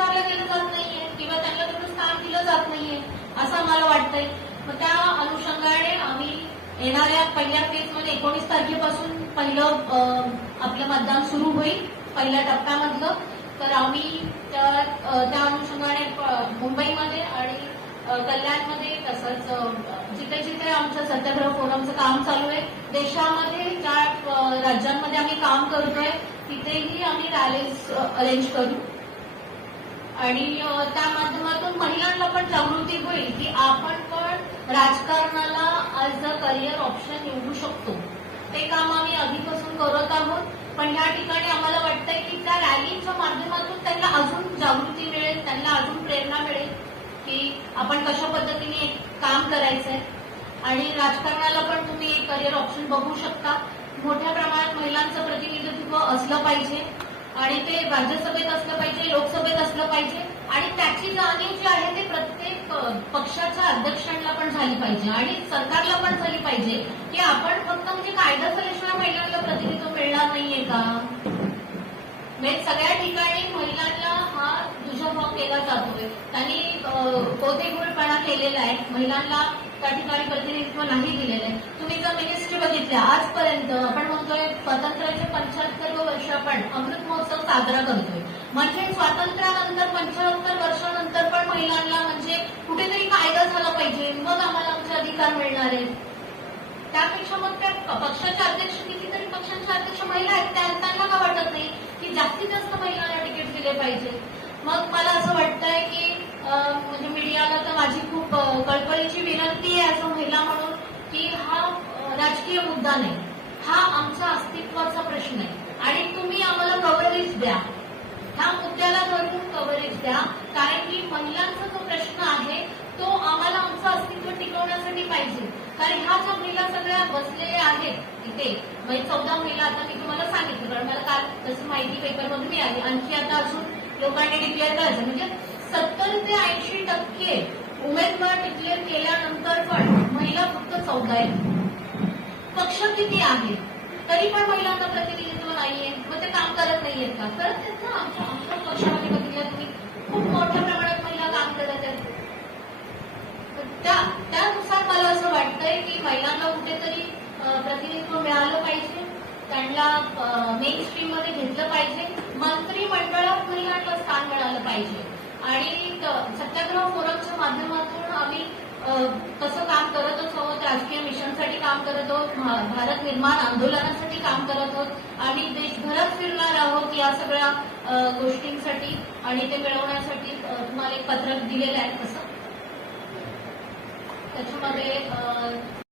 विचारलं गेलं जात नाहीये किंवा त्यांना स्थान दिलं जात नाहीये असं आम्हाला वाटतंय. मग त्या अनुषंगाने आम्ही येणाऱ्या पहिल्या फेजमध्ये एकोणीस तारखेपासून पहिलं आपलं मतदान सुरू होईल पहिल्या टप्प्यामधलं. तर आम्ही त्या अनुषंगाने मुंबईमध्ये आणि कल्याणमध्ये तसंच जिथे जिथे आमचं सत्याग्रह फोरमचं काम चालू आहे देशामध्ये ज्या राज्यांमध्ये आम्ही काम करतोय तिथेही आम्ही रॅलीज अरेंज करू. आणि त्या माध्यमातून महिलांना पण जागृती होईल की आपण पण राजकारणाला ॲज अ करिअर ऑप्शन निवडू शकतो. ते काम आम्ही आधीपासून करत आहोत. पण या ठिकाणी आम्हाला वाटतंय की त्या रॅलीच्या माध्यमातून त्यांना अजून जागृती मिळेल त्यांना अजून प्रेरणा मिळेल की आपण कशा पद्धतीने एक काम करायचंय. आणि राजकारणाला पण तुम्ही एक करिअर ऑप्शन बघू शकता. मोठ्या प्रमाणात महिलांचं प्रतिनिधित्व असलं पाहिजे. आणि ते राज्यसभेत असलं पाहिजे लोकसभेत असलं पाहिजे आणि त्याची जाणीव जी आहे ते प्रत्येक पक्षाच्या अध्यक्षांना पण झाली पाहिजे आणि सरकारला पण झाली पाहिजे की आपण फक्त म्हणजे कायदा झाल्याशिवाय महिलांना प्रतिनिधित्व मिळणार नाहीये का? म्हणजे सगळ्या ठिकाणी महिलांना हा दुजाभाव केला जातोय. त्यांनी कोतेगुळपणा केलेला आहे. महिलांना त्या ठिकाणी प्रतिनिधित्व नाही दिलेलं आहे. तुम्ही जर मिनिस्ट्री बघितल्या आजपर्यंत आपण म्हणतोय स्वातंत्र्याचे पंच्याहत्तर वर्ष आपण अमृत साजरा करतोय. म्हणजे स्वातंत्र्यानंतर पंच्याहत्तर वर्षानंतर पण महिलांना म्हणजे कुठेतरी कायदा झाला पाहिजे. मग आम्हाला आमचे अधिकार मिळणार आहेत. त्यापेक्षा मग त्या पक्षाचे अध्यक्ष कितीतरी पक्षांच्या अध्यक्ष महिला आहेत त्या- त्यांना का वाटत नाही की जास्तीत जास्त महिलांना तिकीट दिले पाहिजे? मग मला असं वाटतंय की म्हणजे मीडियाला तर माझी खूप कळकळीची विनंती आहे असं महिला म्हणून की हा राजकीय मुद्दा नाही. हा आमच्या अस्तित्वाचा प्रश्न आहे. आणि तुम्ही आम्हाला कव्हरेज द्या ह्या मुद्द्याला धरून कव्हरेज द्या कारण की महिलांचा जो प्रश्न आहे तो आम्हाला आमचं अस्तित्व टिकवण्यासाठी पाहिजे. कारण ह्या ज्या महिला सगळ्या बसलेल्या आहेत इथे म्हणजे चौदा महिला आता मी तुम्हाला सांगितलं कारण मला काल तशी माहिती पेपरमधून मिळाली. आणखी आता अजून लोकांनी डिक्लेअर करायचं. म्हणजे सत्तर ते ऐंशी टक्के उमेदवार डिक्लेअर केल्यानंतर पण महिला फक्त चौदा आहेत. पक्ष किती आहे? तरी पण महिलांना प्रतिनिधित्व नाहीये. मग ते काम करत नाहीयेत का? करत आहेत ना आमच्या आमच्या पक्षामध्ये बघितलं तुम्ही खूप मोठ्या प्रमाणात महिला काम करत आहेत तर त्या त्यानुसार मला असं वाटतंय की महिलांना कुठेतरी प्रतिनिधित्व मिळालं पाहिजे. त्यांना मेन स्ट्रीममध्ये घेतलं पाहिजे. मंत्रिमंडळात महिलांना स्थान मिळालं पाहिजे. आणि सत्याग्रह फोरमच्या माध्यमातून आम्ही कसं काम करतच आहोत हो, राजकीय मिशनसाठी काम करत आहोत भारत निर्माण आंदोलनासाठी काम करत आहोत आम्ही देशभरात फिरणार आहोत या सगळ्या गोष्टींसाठी आणि ते मिळवण्यासाठी तुम्हाला एक पत्रक दिलेलं आहे तसं? त्याच्यामध्ये अं,